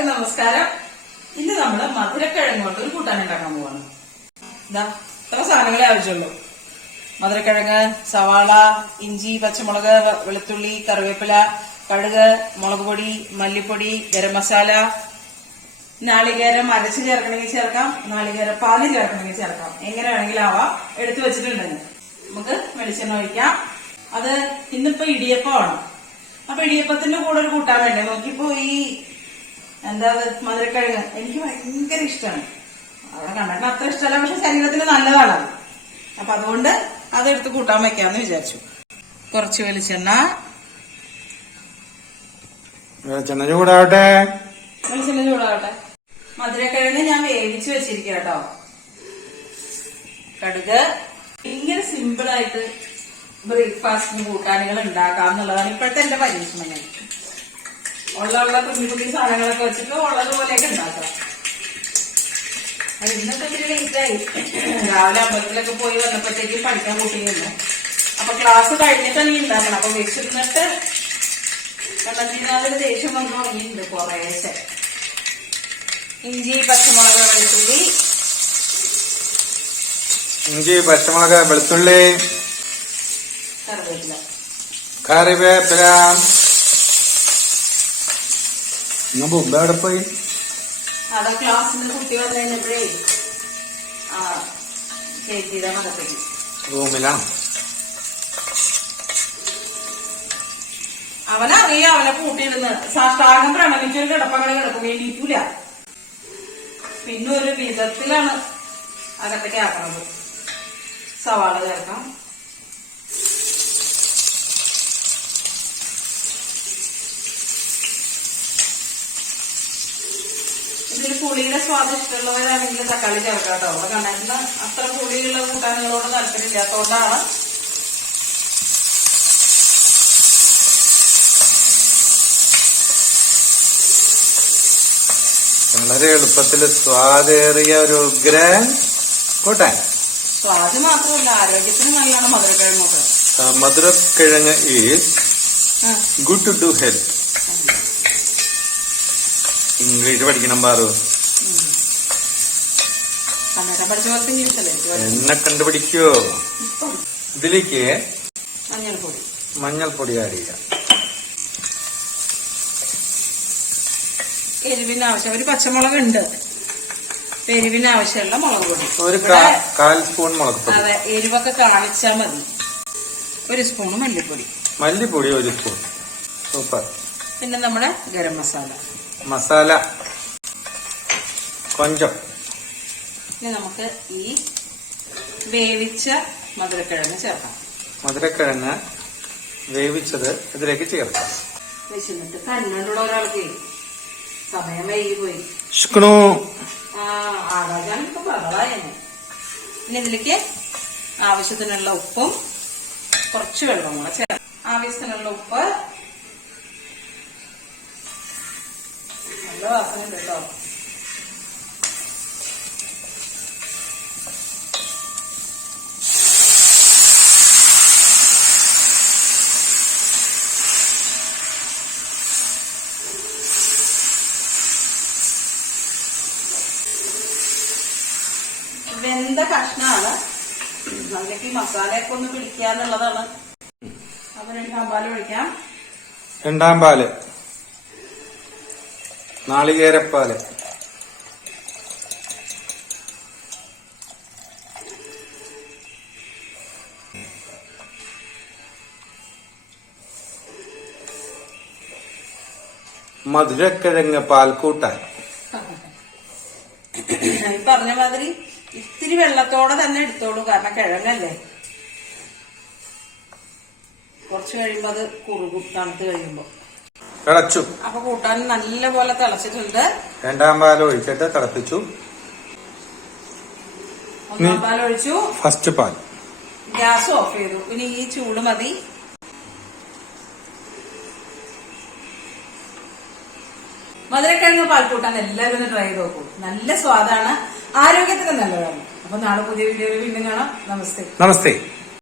എല്ലാവർക്കും നമസ്കാരം. ഇന്ന് നമ്മൾ മധുരക്കിഴങ്ങ് കൊണ്ട് ഒരു കൂട്ടാൻ ഉണ്ടാക്കാൻ പോവാണ്. ഇതാ ഇത്ര സാധനങ്ങളെ ആവശ്യമുള്ളൂ. മധുരക്കിഴങ്ങ് സവാള ഇഞ്ചി പച്ചമുളക് വെളുത്തുള്ളി കറിവേപ്പില കടുക് മുളക് പൊടി മല്ലിപ്പൊടി ഗരം മസാല നാളികേരം അരച്ച് ചേർക്കണമെങ്കിൽ ചേർക്കാം നാളികേരം പാലിൽ ചേർക്കണമെങ്കിൽ ചേർക്കാം. എങ്ങനെ വേണമെങ്കിലും ആവാം. എടുത്തു വെച്ചിട്ടുണ്ടെങ്കിൽ നമുക്ക് വെളിച്ചെണ്ണ ഒഴിക്കാം. അത് ഇന്നിപ്പോ ഇടിയപ്പമാണ്. അപ്പൊ ഇടിയപ്പത്തിന്റെ കൂടെ ഒരു കൂട്ടാൻ വേണ്ടേ? നോക്കിപ്പോ ഈ എന്താ മധുരക്കിഴങ്ങ്? എനിക്ക് ഭയങ്കര ഇഷ്ടമാണ് അവിടെ കണ്ടിട്ട് അത്ര ഇഷ്ടമല്ല പക്ഷെ ശരീരത്തിന് നല്ലതാണ്. അപ്പൊ അതുകൊണ്ട് അതെടുത്ത് കൂട്ടാൻ വെക്കാന്ന് വിചാരിച്ചു. കുറച്ച് വെളിച്ചെണ്ണ. വെളിച്ചെണ്ണ ചൂടാവട്ടെ. വെളിച്ചെണ്ണ ചൂടാവട്ടെ. മധുരക്കിഴങ്ങ് ഞാൻ വേവിച്ച് വെച്ചിരിക്കുക കേട്ടോ. കടുക്. ഭയങ്കര സിമ്പിളായിട്ട് ബ്രേക്ക്ഫാസ്റ്റിന് കൂട്ടാനികൾ ഉണ്ടാക്കാം എന്നുള്ളതാണ് ഇപ്പോഴത്തെ എന്റെ പരീക്ഷണങ്ങൾ. ഉള്ള ഉള്ള കുഞ്ഞു കുഞ്ഞു സാധനങ്ങളൊക്കെ വെച്ചിട്ട് ഉള്ളതുപോലെയൊക്കെ ഉണ്ടാക്കാം. അത് ഇന്നത്തെ ഇത്തിരി ലേറ്റായി രാവിലെ അമ്പലത്തിലൊക്കെ പോയി വന്നപ്പോഴത്തേക്കും പഠിക്കാൻ കൂട്ടിയിരുന്നു അപ്പൊ ക്ലാസ് കഴിഞ്ഞിട്ടാണ് ഈ ഉണ്ടാക്കണം. അപ്പൊ വെച്ചിരുന്നിട്ട് വെള്ളത്തിനാതിന് ദേഷ്യം വന്നു തുടങ്ങിയിട്ടുണ്ട് കുറേശ്ശെ. ഇഞ്ചി പച്ചമുളക് വെളുത്തുള്ളി. ഇഞ്ചി പച്ചമുളക് വെളുത്തുള്ളി കറിവേപ്പില. കറിവേപ്പില ഇന്ന് മുമ്പ് എവിടെ പോയി? അവിടെ ക്ലാസ്സിൽ കുട്ടി വന്നു കഴിഞ്ഞപ്പോഴേ ആ ചേച്ചിയുടെ മകത്തേക്ക് റൂമിലാണ്? അവനറിയാം അവനെ കൂട്ടിയിരുന്ന് സാഷ്ടാംഗം പ്രണമിച്ചൊരു കിടപ്പങ്ങനെ കിടക്കും എണീക്കൂല പിന്നെ ഒരു വിധത്തിലാണ് അകത്തേക്ക് ആക്കണത് സവാള ചേർക്കാം. പുളിയുടെ സ്വാദ് ഇഷ്ടമുള്ളവരാണെങ്കിൽ തക്കാളി ചേർക്കാട്ടോ കേട്ടോ. അവിടെ കണ്ടിട്ട് അത്ര പുളിയുള്ള കൂട്ടാനുകളോട് താല്പര്യമില്ലാത്തതുകൊണ്ടാണ് വളരെ എളുപ്പത്തിൽ സ്വാദേറിയ ഒരു ഉഗ്രൻ കൂട്ടാൻ സ്വാദ് മാത്രമല്ല ആരോഗ്യത്തിന് നല്ലതാണ് മധുരക്കിഴങ്ങൊക്കെ മധുരക്കിഴങ്ങ് is good to do health English പഠിക്കണം പാറു. എന്നെ കണ്ടുപിടിക്കോ? ഇതിലേക്ക് മഞ്ഞൾപ്പൊടി. മഞ്ഞൾപ്പൊടി ആഡ് ചെയ്യാം. എരിവിന് ആവശ്യം. ഒരു പച്ചമുളക് ഉണ്ട് എരിവിന് ആവശ്യമുള്ള മുളക് പൊടി. ഒരു കാൽ സ്പൂൺ മുളക് പൊടി. അതെ എരിവൊക്കെ കാണിച്ചാൽ മതി. ഒരു സ്പൂൺ മല്ലിപ്പൊടി. മല്ലിപ്പൊടി ഒരു സ്പൂൺ. സൂപ്പർ. പിന്നെ നമ്മുടെ ഗരം മസാല. മസാല. കൊഞ്ചം ഇനി നമുക്ക് ഈ വേവിച്ച മധുരക്കിഴങ്ങ് ചേർക്കാം. മധുരക്കിഴങ്ങ് വേവിച്ചത് ഇതിലേക്ക് ചേർക്കാം. വിശന്നിട്ട് കണ്ണുള്ള ഒരാൾക്ക് സമയം വൈകി പോയി. ആ ആകാശാനൊക്കെ ബഹളായെന്നെ. ഇനി ഇതിലേക്ക് ആവശ്യത്തിനുള്ള ഉപ്പും കുറച്ച് വെള്ളം കൂടെ ചേർക്കാം. ആവശ്യത്തിനുള്ള ഉപ്പ് നല്ല വാസന കേട്ടോ. വെന്ത കഷ്ണാണ്. അതിലേക്ക് ഈ മസാലയൊക്കെ ഒന്ന് പിടിക്കാന്നുള്ളതാണ് അപ്പൊ രണ്ടാം പാൽ ഒഴിക്കാം. രണ്ടാം പാൽ. നാളികേരപ്പാൽ. മധുരക്കിഴങ്ങ് പാൽക്കൂട്ടാൻ. പറഞ്ഞ മാതിരി ഇത്തിരി വെള്ളത്തോടെ തന്നെ എടുത്തോളൂ കാരണം കിഴങ്ങല്ലേ? കുറച്ച് കഴിയുമ്പോ അത് കുറുകും തണുത്ത് കഴിയുമ്പോ. തിളച്ചു. അപ്പൊ കൂട്ടാൻ നല്ല പോലെ തിളച്ചിട്ടുണ്ട്. രണ്ടാം പാൽ ഒഴിച്ചിട്ട് തിളപ്പിച്ചു. ഒന്നാം പാൽ ഒഴിച്ചു. ഫസ്റ്റ് പാൽ ഗ്യാസ് ഓഫ് ചെയ്തു. ഇനി ഈ ചൂട് മതി. മധുരക്കിഴങ്ങ് പാൽക്കൂട്ടാൻ എല്ലാവരും ഒന്ന് ട്രൈ ചെയ്ത് നോക്കൂ. നല്ല സ്വാദാണ്. ആരോഗ്യത്തിന് നല്ലതാണ്. അപ്പൊ നാളെ പുതിയ വീഡിയോയിൽ വീണ്ടും കാണാം. നമസ്തേ. നമസ്തേ.